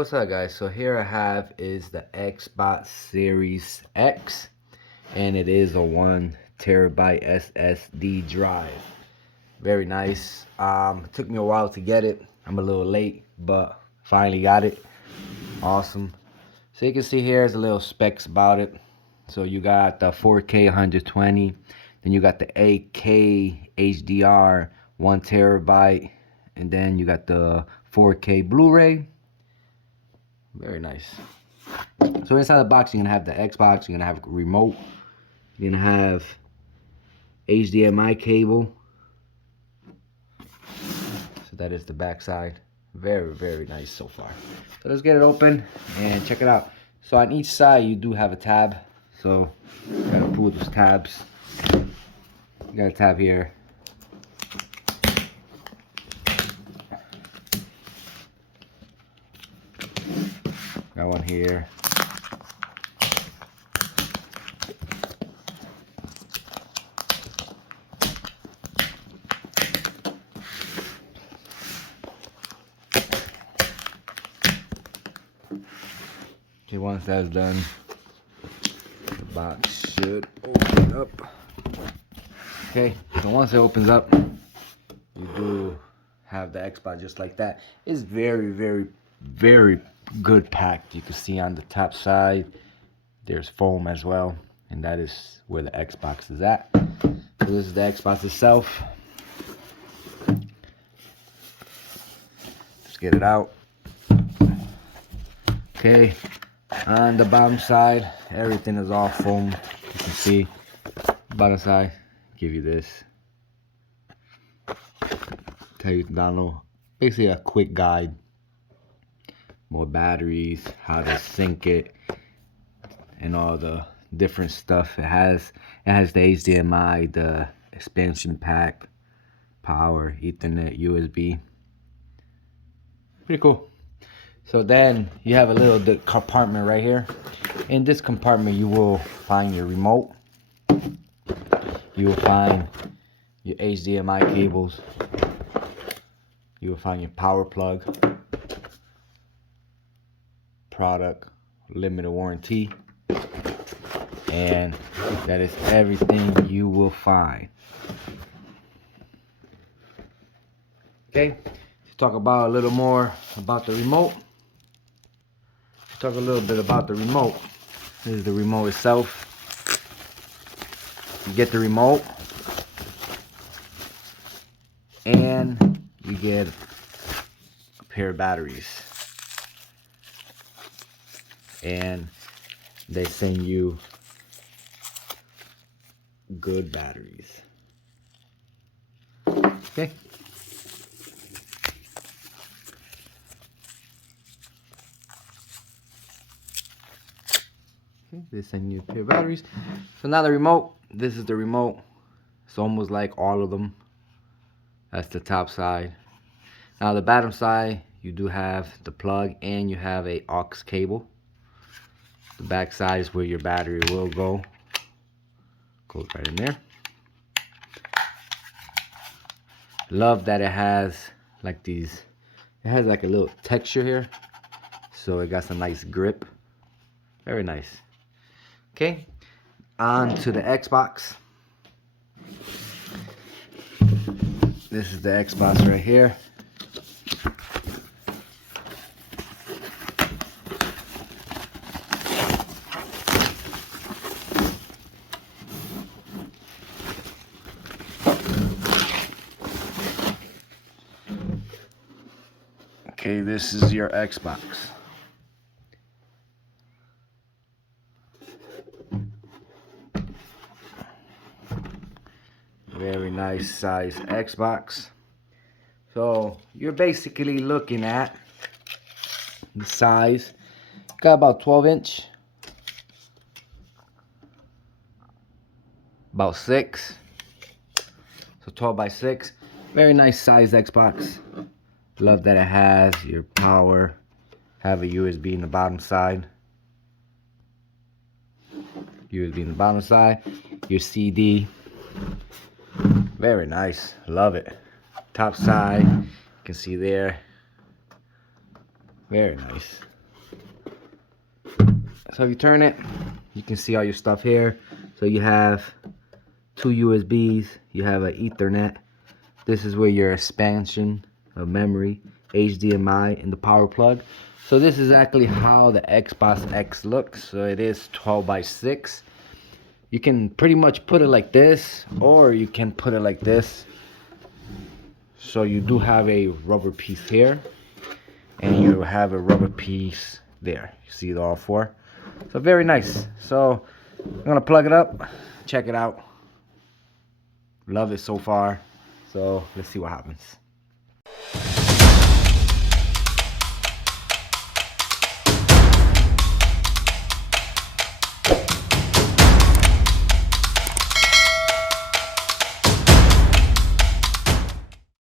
what's up guys? So here I have is the Xbox Series X, and it is a 1 terabyte SSD drive. Very nice. It took me a while to get it. I'm a little late, but finally got it. Awesome. So you can see here's a little specs about it. So you got the 4K 120, then you got the 8K HDR 1 terabyte, and then you got the 4K Blu-ray. Very nice. So inside the box, you're gonna have the Xbox, you're gonna have a remote, you're gonna have HDMI cable. So that is the back side. Very, very nice so far. So let's get it open and check it out. So on each side, you do have a tab. So you gotta pull those tabs. You got a tab here. Got one here. Okay, once that's done, the box should open up. Okay, so once it opens up, you do have the Xbox just like that. It's very, very, very good packed. You can see on the top side there's foam as well, and that is where the Xbox is at. So this is the Xbox itself. Let's get it out. Okay, on the bottom side, everything is all foam. You can see bottom side, give you this, tell you to download basically a quick guide, more batteries, how to sync it, and all the different stuff it has. It has the HDMI, the expansion pack, power, Ethernet, USB. Pretty cool. So then you have a little compartment right here. In this compartment, you will find your remote. You will find your HDMI cables. You will find your power plug, product, limited warranty, and that is everything you will find. Okay, to talk about a little more about the remote. Talk a little bit about the remote. This is the remote itself. You get the remote, and you get a pair of batteries, and they send you good batteries. Okay. Okay, they send you a pair of batteries. So now the remote, this is the remote. It's almost like all of them. That's the top side. Now the bottom side, you do have the plug and you have a aux cable. The back side is where your battery will go. Goes right in there. Love that it has like these, it has like a little texture here. So it got some nice grip. Very nice. Okay, on to the Xbox. This is the Xbox right here. Okay, this is your Xbox. Very nice size Xbox. So you're basically looking at the size. Got about 12-inch, about 6. So 12 by 6. Very nice size Xbox. Love that it has your power. Have a USB in the bottom side. USB in the bottom side. Your CD. Very nice. Love it. Top side. You can see there. Very nice. So if you turn it, you can see all your stuff here. So you have 2 USBs, you have an Ethernet. This is where your expansion of memory, HDMI, and the power plug. So this is exactly how the Xbox X looks. So it is 12x6. You can pretty much put it like this, or you can put it like this. So you do have a rubber piece here, and you have a rubber piece there. You see all four? So very nice. So I'm gonna plug it up, check it out. Love it so far. So let's see what happens.